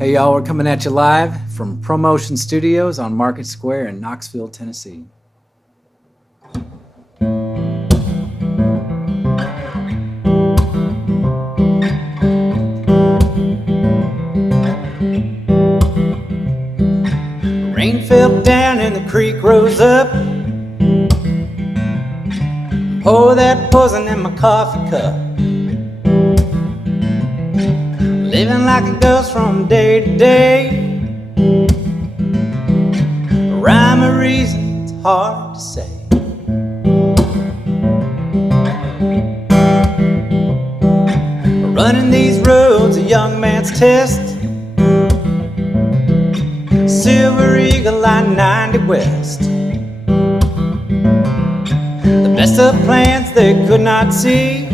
Hey y'all, we're coming at you live from Promotion Studios on Market Square in Knoxville, Tennessee. Rain fell down and the creek rose up. Pour that poison in my coffee cup. Living like a ghost from day to day. A rhyme or reason, it's hard to say. Running these roads, a young man's test. Silver Eagle Line 90 West. The best of plans they could not see.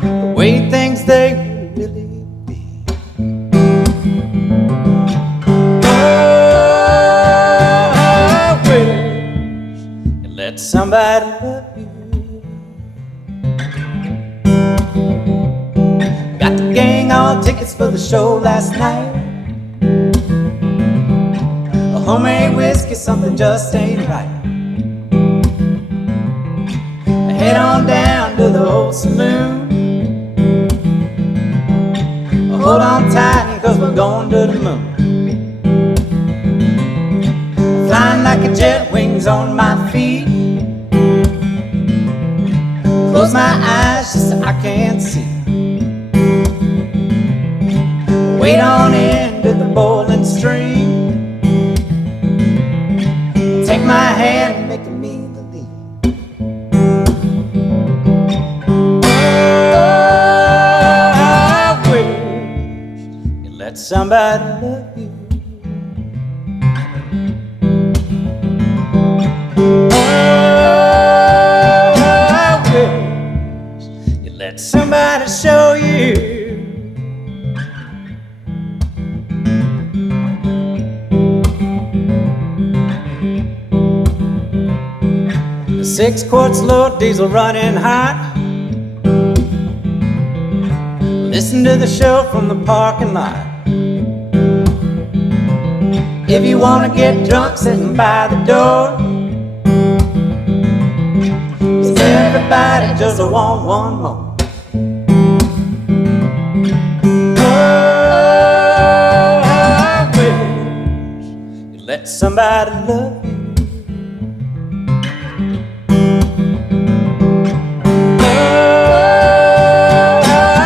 The way things they really be. Oh, I wish you let somebody love you. Got the gang all tickets for the show last night. A homemade whiskey, something just ain't right. Head on down to the old saloon. Hold on tight, cause we're going to the moon. Flying like a jet, wings on my feet. Close my eyes just so I can't see. Wade on into the bowling stream. Take my hand, making me the lead. Let somebody love you. Oh, I wish you let somebody show you. The 6 quarts low, diesel running hot. Listen to the show from the parking lot. If you wanna get drunk sitting by the door, 'cause everybody just want one more. Oh, I wish you let somebody love you. Oh,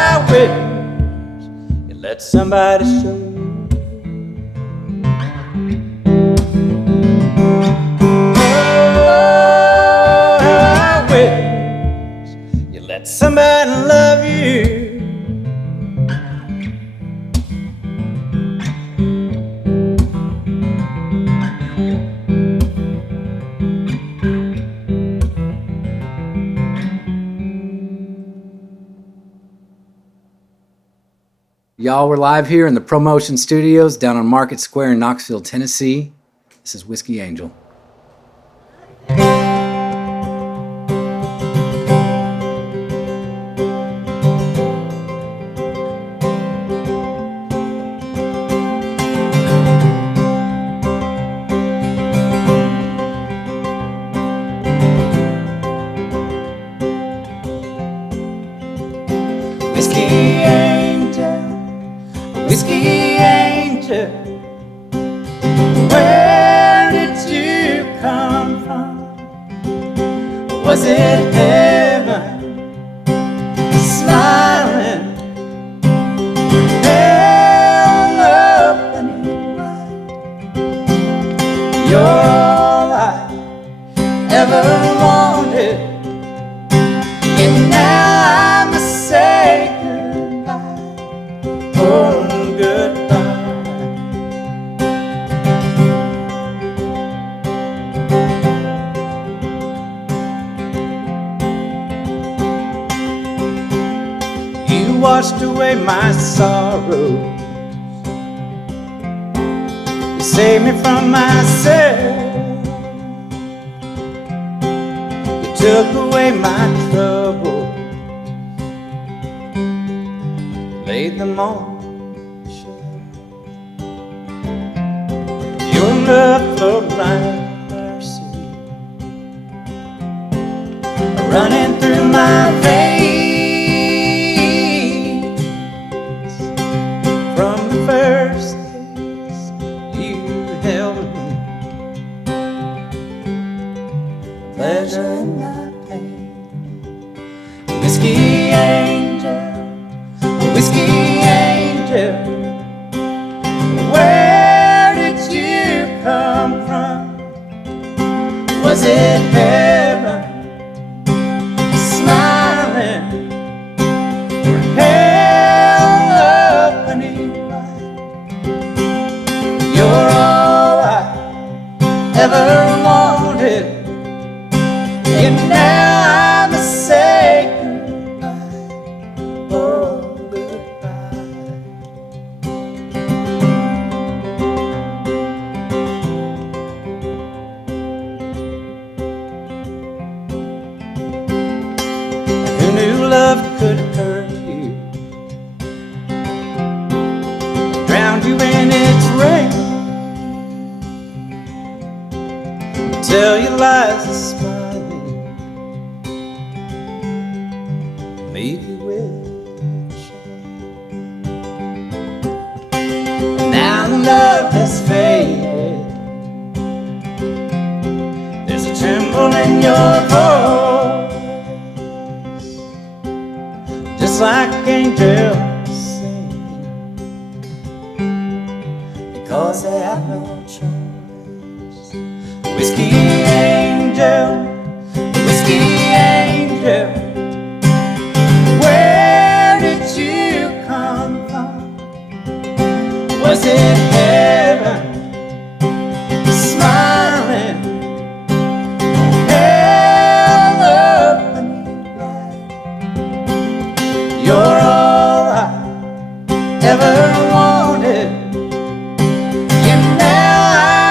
I wish you let somebody show you. Somebody love you. Y'all, we're live here in the Promotion Studios down on Market Square in Knoxville, Tennessee. This is Whiskey Angel. Whiskey angel, where did you come from? Was it heaven smiling? Hell up and right. Your life ever wanted, and now I must say goodbye. Oh, washed away my sorrows. You saved me from myself. You took away my troubles, laid them on of the mercy running through my veins from the first days you held me, pleasure in my pain. Whiskey angel, whiskey angel, where did you come from? Was it heaven smiling, or hell opening wide? You're all I ever wanted, and now I'm a say goodbye, oh goodbye. Who knew love could hurt you, drown you in its rain, tell you lies and smiling, leave you with shame. Now love has faded, there's a tremble in your voice, just like angels sing, because they have no choice. Whiskey angel, whiskey angel, where did you come from? Was it heaven smiling, hell opening wide? You're all I ever wanted, and now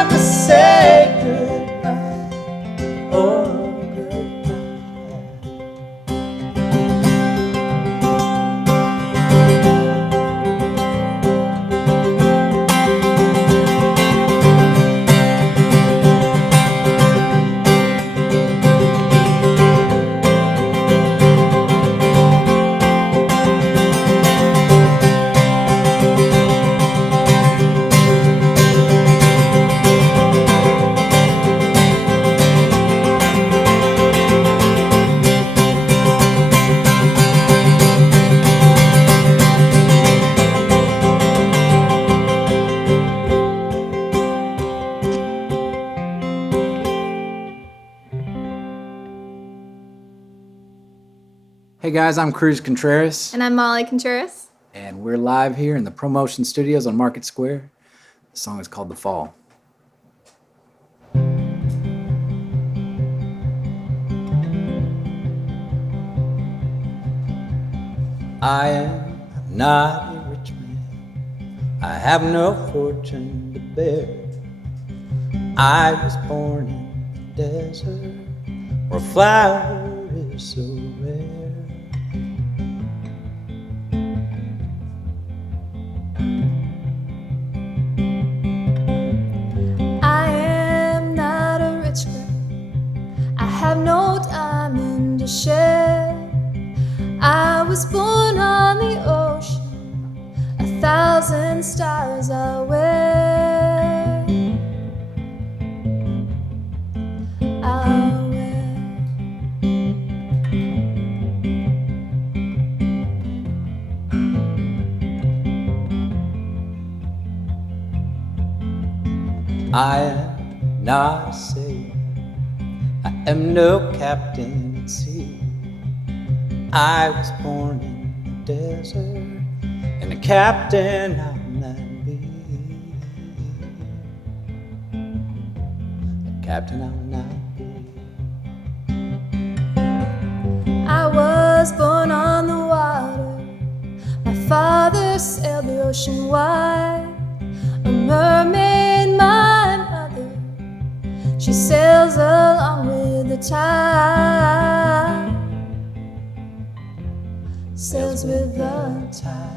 I'm to say goodbye, oh goodbye. Hey guys, I'm Cruz Contreras, And I'm Molly Contreras. and we're live here in the Promotion Studios on Market Square. The song is called The Fall. I am not a rich man, I have no fortune to bear. I was born in the desert where flower is so rare. I am not a rich girl. I have no diamond to share. I was born on the ocean, 1,000 stars I wear. I'll wear. I am not a sailor, I am no captain at sea. I was born in the desert, and a captain I'll not be. A captain I'll not be. I was born on the water. My father sailed the ocean wide. A mermaid, my mother, she sails along with the tide. Sails with the tide.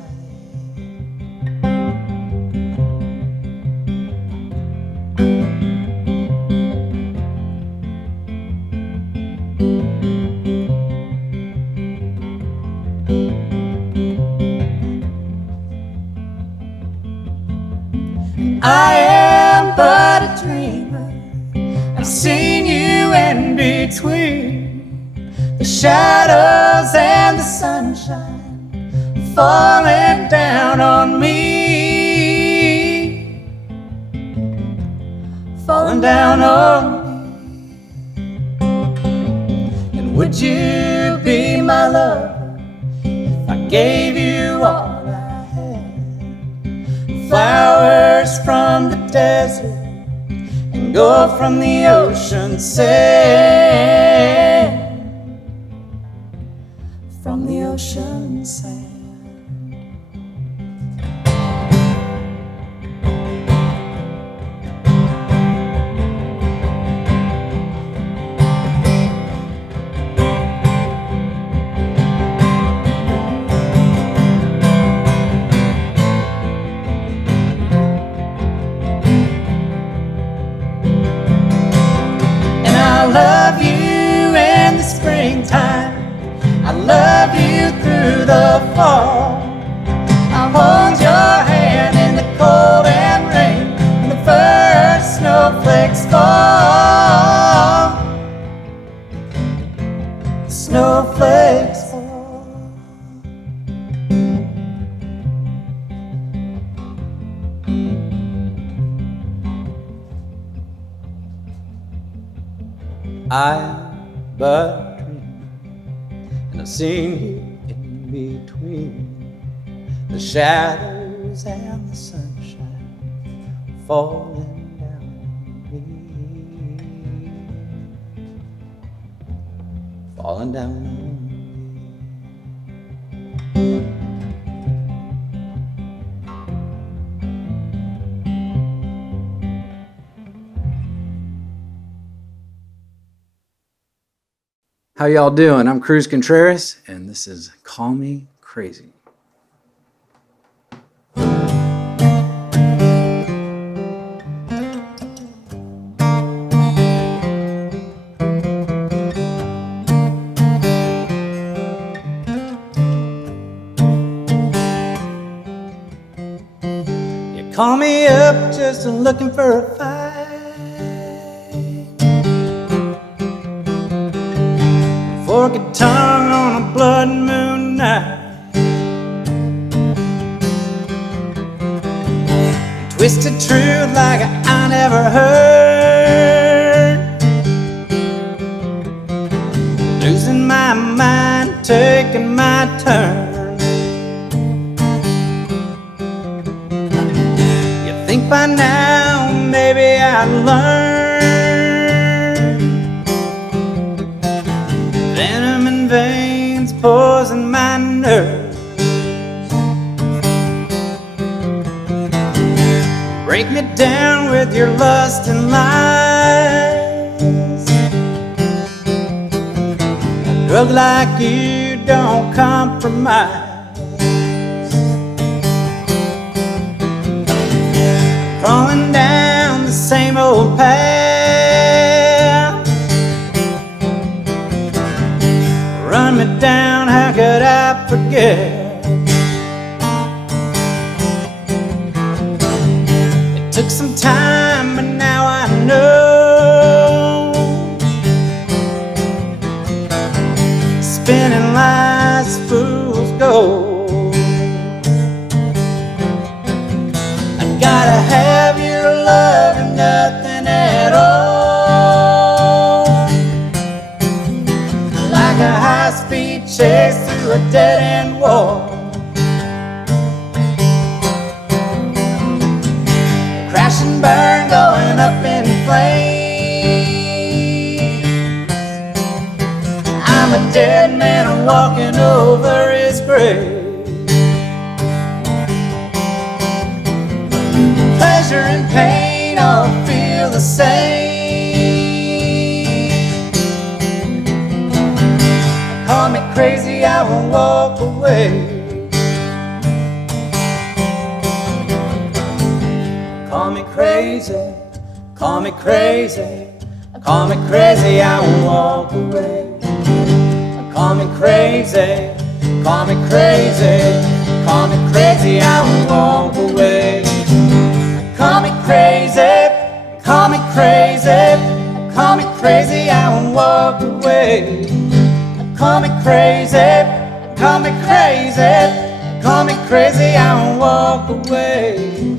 I am but a dreamer. I've seen you in between the shadows and the sunshine falling down on me, falling down on me. And would you be my lover if I gave you all I had? Flowers from the desert and gold from the ocean sand, from the ocean sand. I love you in the springtime, I love you through the fall. I'll hold your hand in the cold and rain when the first snowflakes fall. Snowflakes fall. I'm but a dream, and I've seen you in between the shadows and the sunshine falling down on me, falling down on me. How y'all doing? I'm Cruz Contreras, and this is Call Me Crazy. You call me up just looking for a fight. Forked tongue on a blood moon night, twisted truth like I never heard, losing my mind, taking my turn. You think by now maybe I'd learn venom in veins, poison my nerves. Break me down with your lust and lies. A drug like you don't compromise. Crawling down the same old path. Run me down, how could I forget? It took some time, but now I know. Spinning lies, fools gold. I gotta have your love and nothing at all. Like a high-speed chase through a dead-end wall. Crash and burn, going up in flames. I'm a dead man walking over his grave. Pleasure and pain all feel the same. Call me crazy, I won't walk away. Call me crazy, call me crazy, call me crazy, I won't walk away. Call me crazy, call me crazy, call me crazy, I won't walk away. Call me walk away. Call me crazy, call me crazy, call me crazy, I won't walk away.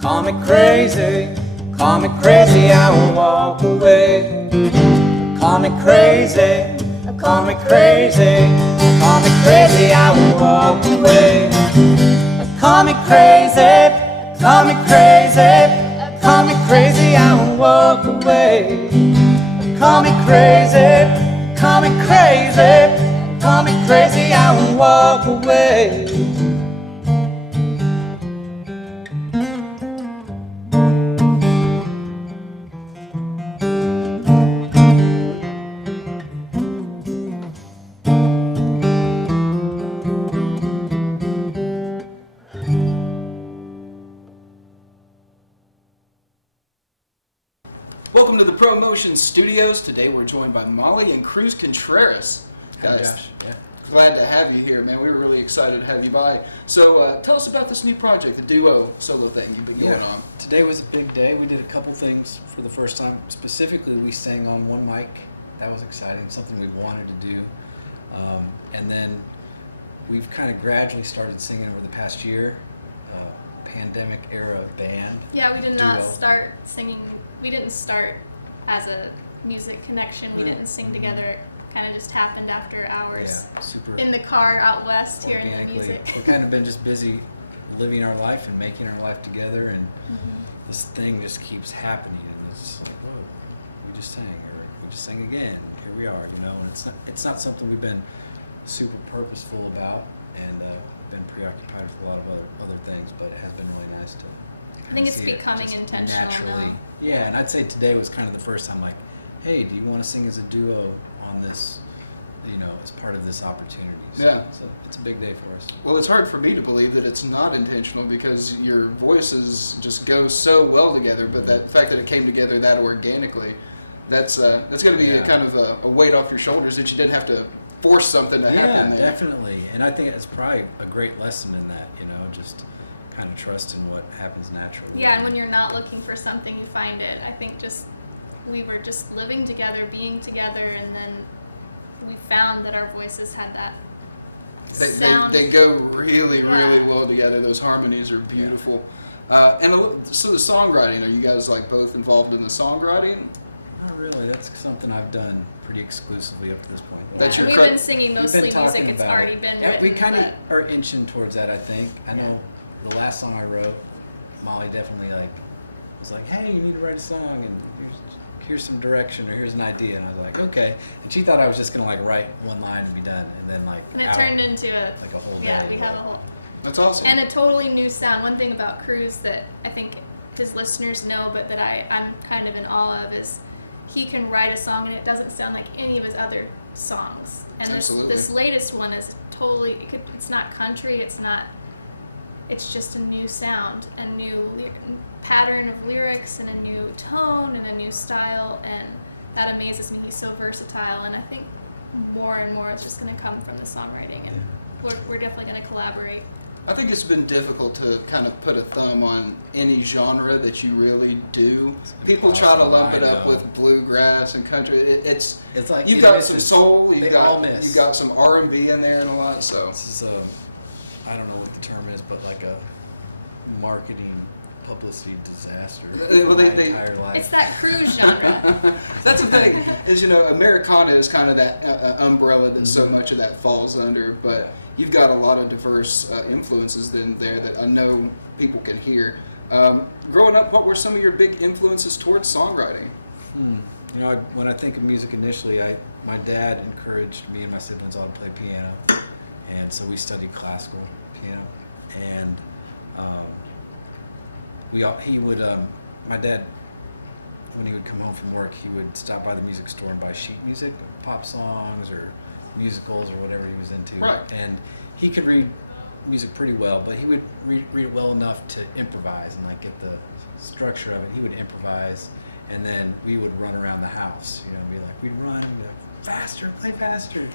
Call me crazy, call me crazy, I won't walk away. Call me crazy, call me crazy, call me crazy, I won't walk away. Call me crazy, call me crazy, call me crazy, I won't walk away. Call me crazy, call me crazy, call me crazy, I won't walk away. Welcome to the ProMotion Studios. Today we're joined by Molly and Cruz Contreras. Hi, Josh. Yeah. Glad to have you here, man. We were really excited to have you by. So tell us about this new project, the duo solo thing you've been going on. Today was a big day. We did a couple things for the first time. Specifically, we sang on one mic. That was exciting, something we wanted to do. And then we've kind of gradually started singing over the past year. Pandemic era band. Yeah, we did not duo. start singing. We didn't start as a music connection. We didn't sing together. It kind of just happened after hours. Yeah, super in the car out west hearing the organically. music. We've kind of been just busy living our life and making our life together, and this thing just keeps happening, and it's like, whoa, we just sang, or we just sang again. Here we are, you know. And it's not something we've been super purposeful about, and been preoccupied with a lot of other things, but it has been really nice to I think it's see it becoming just intentional naturally. now. Yeah, and I'd say today was kind of the first time, like, hey, do you want to sing as a duo on this, you know, as part of this opportunity? So Yeah. it's a big day for us. Well, it's hard for me to believe that it's not intentional because your voices just go so well together, but the fact that it came together that organically, that's going to be a kind of a weight off your shoulders that you didn't have to force something to happen there. Yeah, definitely. And I think it's probably a great lesson in that, you know, just kind of trust in what happens naturally. Yeah, and when you're not looking for something, you find it. I think we were just living together, being together, and then we found that our voices had that sound. They go really, really well together. Those harmonies are beautiful. So the songwriting, are you guys like both involved in the songwriting? Not really. That's something I've done pretty exclusively up to this point. Yeah, That's your and we've been singing mostly music. talking It's about already it. been Yeah, written. we kind of but- are inching towards that, I think. I know the last song I wrote, Molly definitely was like, hey, you need to write a song, and here's some direction, or here's an idea. And I was like, okay. And she thought I was just going to write one line and be done. And then And it turned into a whole day. Yeah, we have a whole That's awesome. and a totally new sound. One thing about Cruz that I think his listeners know, but that I'm kind of in awe of, is he can write a song and it doesn't sound like any of his other songs. And Absolutely. this latest one is totally. It's not country. It's just a new sound, a new pattern of lyrics, and a new tone, and a new style, and that amazes me. He's so versatile, and I think more and more is just going to come from the songwriting, and we're definitely going to collaborate. I think it's been difficult to kind of put a thumb on any genre that you really do. People try to lump it up with bluegrass and country. It's like you've it got misses. some soul, They all miss. you've got some R&B in there and a lot. So This is I don't know what the term is, but like a marketing publicity disaster. Well, my they- entire life. It's that Cruz genre. that's the thing is, you know, Americana is kind of that umbrella that so much of that falls under. But you've got a lot of diverse influences in there that I know people can hear. Growing up, what were some of your big influences towards songwriting? You know, when I think of music initially, my dad encouraged me and my siblings all to play piano, and so we studied classical piano. And my dad when he would come home from work, he would stop by the music store and buy sheet music, pop songs or musicals or whatever he was into. Right. And he could read music pretty well, but he would read it well enough to improvise and like get the structure of it. He would improvise, and then we would run around the house, and be like, we'd run and be like, faster, play faster.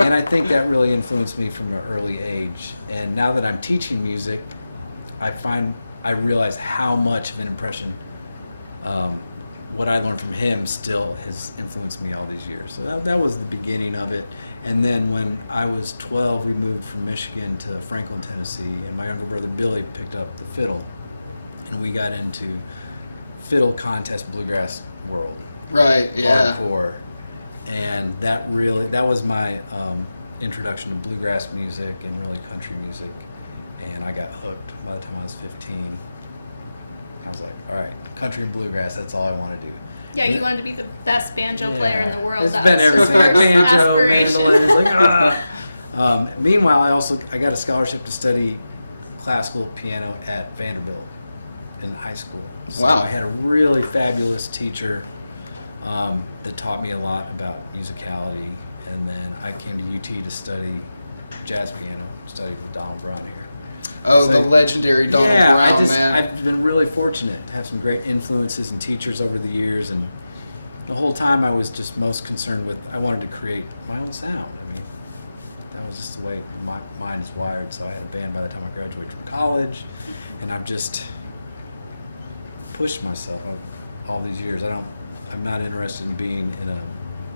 And I think that really influenced me from an early age. And now that I'm teaching music, I realize how much of an impression what I learned from him still has influenced me all these years. So that was the beginning of it. And then when I was 12, we moved from Michigan to Franklin, Tennessee, and my younger brother Billy picked up the fiddle, and we got into fiddle contest bluegrass world. Right, yeah. Hardcore. And that was my introduction to bluegrass music and really country music. And I got hooked by the time I was 15. I was like, all right, country and bluegrass, that's all I want to do. Yeah, you wanted to be the best banjo player in the world. It's That been was his everything. Like first banjo, aspiration. mandolin. It's like, meanwhile, I got a scholarship to study classical piano at Vanderbilt in high school. So Wow. I had a really fabulous teacher that taught me a lot about musicality. And then I came to UT to study jazz piano, studied with Donald Brown here. Oh, So- the legendary Donald Brown, man. I've been really fortunate to have some great influences and teachers over the years, and the whole time I was just most concerned with, I wanted to create my own sound. I mean, that was just the way my mind is wired. So I had a band by the time I graduated from college, and I've just pushed myself all these years. I'm not interested in being in a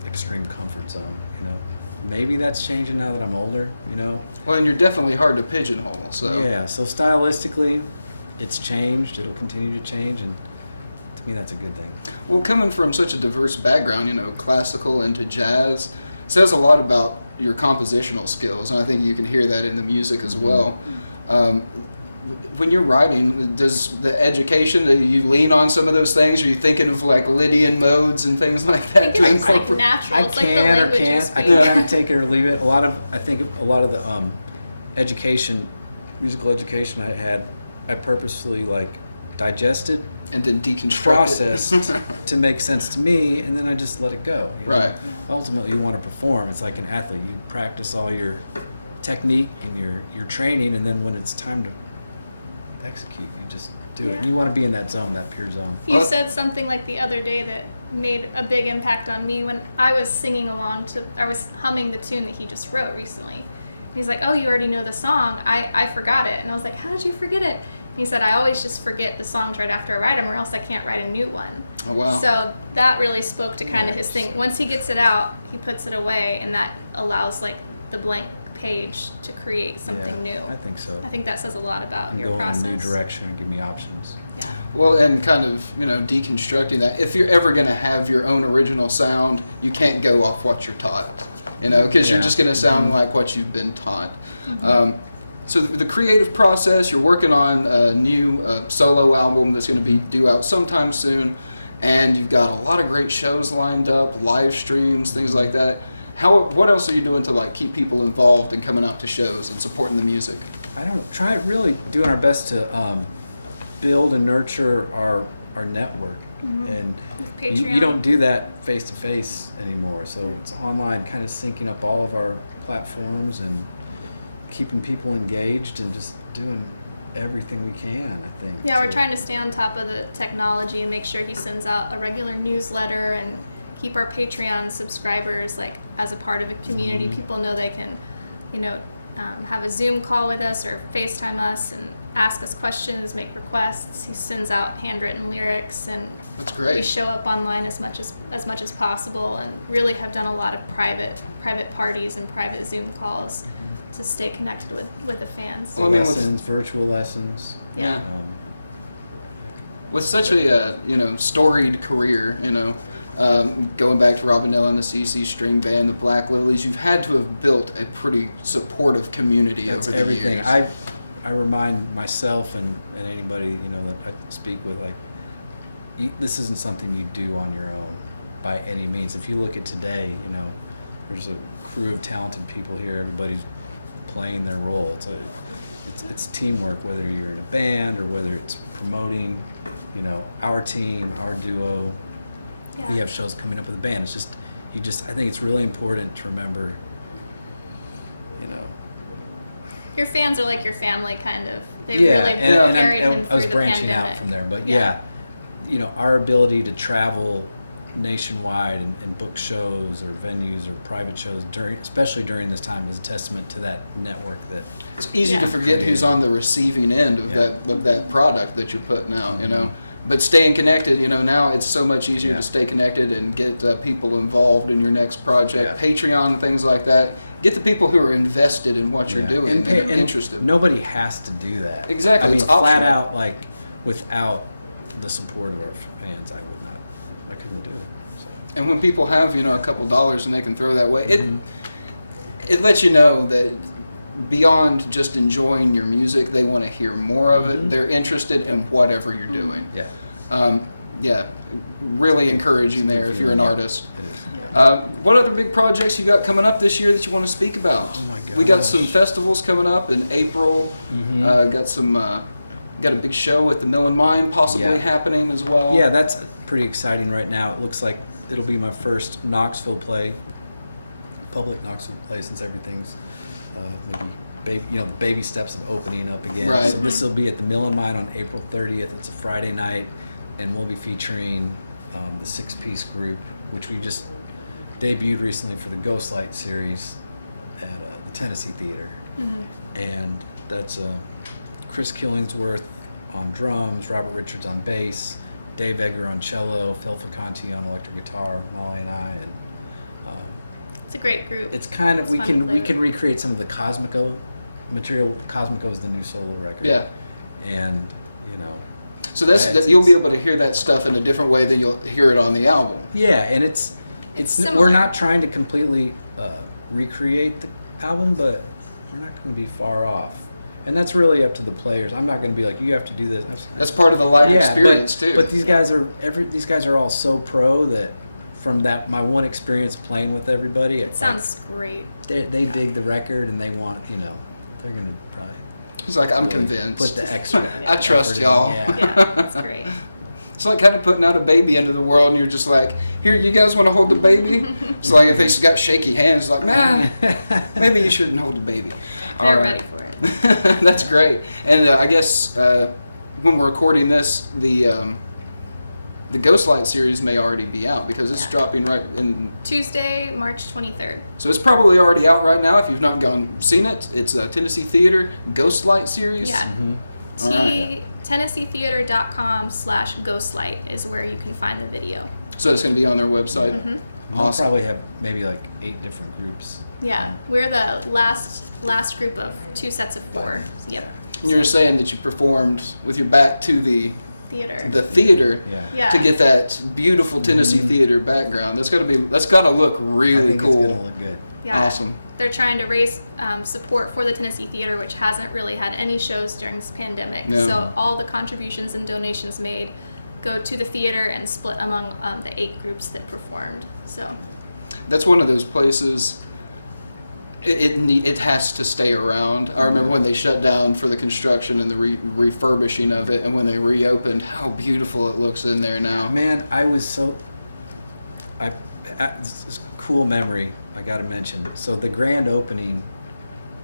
extreme comfort zone, Maybe that's changing now that I'm older, Well, and you're definitely hard to pigeonhole, so. Yeah, so stylistically, it's changed. It'll continue to change, and to me, that's a good thing. Well, coming from such a diverse background, classical into jazz, says a lot about your compositional skills, and I think you can hear that in the music as well. When you're writing, does the education, do you lean on some of those things? Are you thinking of like Lydian modes and things like that I think it's like incorporate? natural. I It's like the can or language you can't. I speak. can kind of take it or leave it. I think a lot of the musical education I had, I purposefully digested, And then deconstruct processed to make sense to me, and then I just let it go. Right. Ultimately, you want to perform. It's like an athlete. You practice all your technique and your training, and then when it's time to execute, you just do it. Yeah. You want to be in that zone, that pure zone. You said something like the other day that made a big impact on me when I was singing along I was humming the tune that he just wrote recently. He's like, oh, you already know the song. I forgot it. And I was like, how did you forget it? And he said, I always just forget the songs right after I write them, or else I can't write a new one. Oh, wow. So that really spoke to kind of his thing. Once he gets it out, he puts it away, and that allows the blank page to create something new. I think so. I think that says a lot about And your go process. in a new direction and give me options. Yeah. Well, and kind of, deconstructing that. If you're ever going to have your own original sound, you can't go off what you're taught, because you're Yeah. just going to sound like what you've been taught. So the creative process, you're working on a new solo album that's going to be due out sometime soon, and you've got a lot of great shows lined up, live streams, things like that. What else are you doing to keep people involved and coming out to shows and supporting the music? I don't try really doing our best to build and nurture our network, and With you Patreon. don't do that face to face anymore. So it's online, kind of syncing up all of our platforms and keeping people engaged and just doing everything we can. I think. Yeah, we're trying to stay on top of the technology and make sure he sends out a regular newsletter and keep our Patreon subscribers as a part of a community. People know they can, have a Zoom call with us or FaceTime us and ask us questions, make requests. He sends out handwritten lyrics, and That's we great. show up online as much as possible, and really have done a lot of private parties and private Zoom calls to stay connected with the fans. Well, I mean, lessons, virtual lessons. Yeah. With such a storied career, going back to Robinella and the CC String Band, the Black Lilies, you've had to have built a pretty supportive community That's over the everything. years. I remind myself and anybody that I speak with, this isn't something you do on your own by any means. If you look at today, there's a crew of talented people here. Everybody's playing their role. It's teamwork, whether you're in a band or whether it's promoting. you know, our team, our duo. Yeah. We have shows coming up with the band. It's just, I think it's really important to remember, you know. Your fans are like your family, kind of. They Yeah, really and carried him through I was the branching pandemic. out from there, but yeah, you know, our ability to travel nationwide and book shows or venues or private shows especially during this time, is a testament to that network. That It's easy Yeah. to forget who's on the receiving end of Yeah. that product that you're putting out, you know. But staying connected, you know, now it's so much easier Yeah. to stay connected and get people involved in your next project, Yeah. Patreon and things like that. Get the people who are invested in what you're Yeah. doing and interested. Nobody has to do that. Exactly, I mean, it's flat optional. out, like, without the support of our fans, I couldn't do it. So. And when people have, you know, a couple dollars and they can throw that way, Mm-hmm. it lets you know that beyond just enjoying your music, they want to hear more of it. They're interested in whatever you're doing. Yeah. Yeah, really encouraging there if you're an artist. It is. What other big projects you got coming up this year that you want to speak about? Oh my We got gosh. some festivals coming up in April. Got a big show at the Mill and Mine possibly Yeah. happening as well. Yeah, that's pretty exciting right now. It looks like it'll be my first Knoxville play, public Knoxville play, since everything's the baby steps of opening up again. Right. So this will be at the Mill and Mine on April 30th. It's a Friday night, and we'll be featuring the 6-piece group, which we just debuted recently for the Ghostlight series at the Tennessee Theater. And that's Chris Killingsworth on drums, Robert Richards on bass, Dave Egger on cello, Phil Faconti on electric guitar, Molly and I, and It's a great group. it's kind of It's we fun to can play we with. can recreate some of the Cosmico material. Cosmico is the new solo record. Yeah. And you know, So It's- you'll be able to hear that stuff in a different way than you'll hear it on the album. yeah, and it's similar. we're not trying to completely recreate the album, but we're not going to be far off. And that's really up to the players. I'm not going to be like, you have to do this. That's part of the live experience too. But these guys are all so pro that from that my one experience playing with everybody, It sounds great. they dig the record and they want, you know, they're going to probably It's like, I'm really convinced. put the extra. I trust effort in. y'all. Yeah. Yeah, that's great. It's like kind of putting out a baby into the world, and you're just like, here, you guys want to hold the baby? It's like if they got shaky hands, like, nah, maybe you shouldn't hold the baby. All They're right. ready for it. That's great. And I guess when we're recording this, the Ghostlight series may already be out because it's Yeah. dropping right in. Tuesday, March 23rd. So it's probably already out right now if you've not seen it. It's a Tennessee Theater Ghostlight series. Yeah. All right. TennesseeTheater.com/ghostlight is where you can find the video. So it's going to be on their website. We'll Awesome. probably have maybe like 8 different groups. Yeah, we're the last group of 2 sets of 4. Yep. And you were saying that you performed with your back to the Theater. theater Yeah. Yeah. to get that beautiful Tennessee Theater background. That's got to look I really think cool. it's gonna look good. Yeah. Awesome. They're trying to raise support for the Tennessee Theater, which hasn't really had any shows during this pandemic. No. So all the contributions and donations made go to the theater and split among the 8 groups that performed. So That's one of those places. It has to stay around. I remember when they shut down for the construction and the refurbishing of it, and when they reopened, how beautiful it looks in there now. Man, this is a cool memory I got to mention. So the grand opening,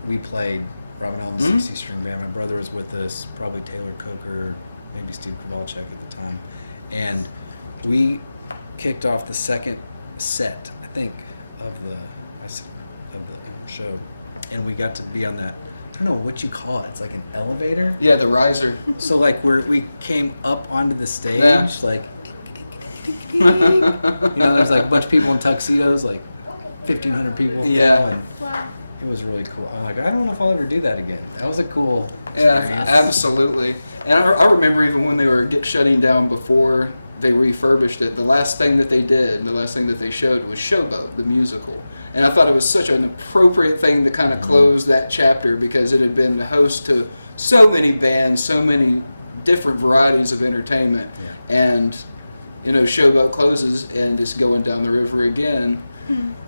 we played Robin Elm 60 string band. My brother was with us, probably Taylor Coker, maybe Steve Kowalczyk at the time, and we kicked off the second set, I think, of the show, and we got to be on that. I don't know what you call it. It's like an elevator. Yeah, the riser. So like we came up onto the stage, Yeah. like you know, there's like a bunch of people in tuxedos, like 1,500 people. you Yeah. know, and wow. it was really cool. I'm like, I don't know if I'll ever do that again. That was a cool Yeah, experience. absolutely. And I remember even when they were shutting down before they refurbished it, the last thing that they did, the last thing that they showed was Showboat, the musical. And I thought it was such an appropriate thing to kind of close that chapter because it had been the host to so many bands, so many different varieties of entertainment. Yeah. And, you know, Showboat closes and it's going down the river again.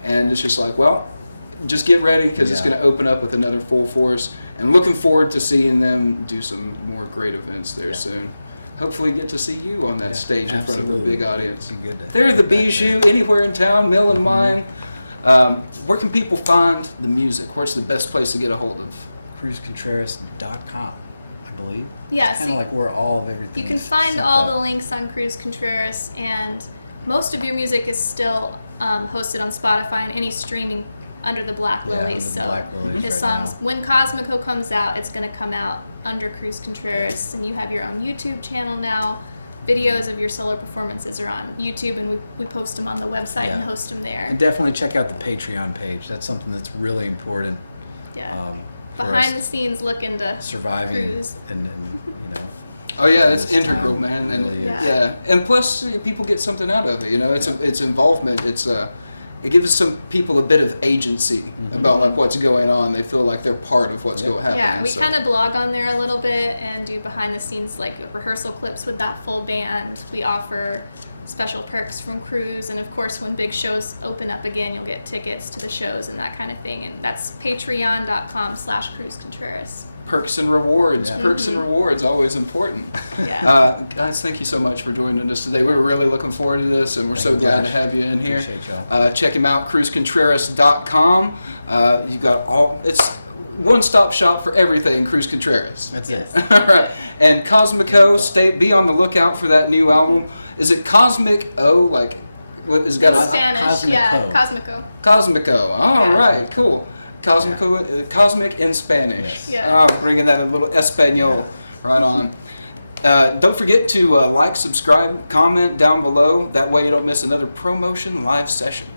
And it's just like, well, just get ready because it's Yeah. going to open up with another full force. And looking forward to seeing them do some more great events there soon. hopefully get to see you on that Yeah, stage in front of a absolutely. big audience. It'd be good to They're the get back Bijou, there. anywhere in town, Mill and Mine. Where can people find the music? What's the best place to get a hold of? CruzContreras.com, I believe. Yeah, It's kind so of like where all of everything you can is find synced all up. the links on Cruz Contreras, and most of your music is still hosted on Spotify and any streaming under the Black Yeah, Lilies. under the Black Lilies his right songs, now. when Cosmico comes out, it's going to come out under Cruz Contreras, and you have your own YouTube channel now. Videos of your solo performances are on YouTube, and we post them on the website and Yeah. host them there. And definitely check out the Patreon page. That's something that's really important. Yeah. For Behind us the scenes, look into surviving Cruz. and Oh yeah, in it's this integral, time. man, It and really is. Yeah. and plus people get something out of it. You know, it's involvement. It gives some people a bit of agency about like what's going on. They feel like they're part of what's happening. Yeah, we so. kind of blog on there a little bit and do behind the scenes like rehearsal clips with that full band. We offer special perks from Cruz, and of course when big shows open up again, you'll get tickets to the shows and that kind of thing. And that's patreon.com/CruzContreras. Perks and rewards. Yeah. Perks and rewards, always important. Yeah. Guys, thank you so much for joining us today. We were really looking forward to this, and we're so Thank you, glad to Josh. have you in here. Appreciate y'all. Check him out, CruzContreras.com. You got it's one-stop shop for everything Cruz Contreras. That's Yes. it. All right. And Cosmico, be on the lookout for that new album. Is it Cosmic O? Like, what is got In a Spanish, yeah, Cosmico. Cosmico. Cosmico? All Yeah. right, cool. Cosmico, cosmic in Spanish. Yes. Yeah. Bringing that a little Espanol right on. Don't forget to like, subscribe, comment down below. That way you don't miss another promotion live session.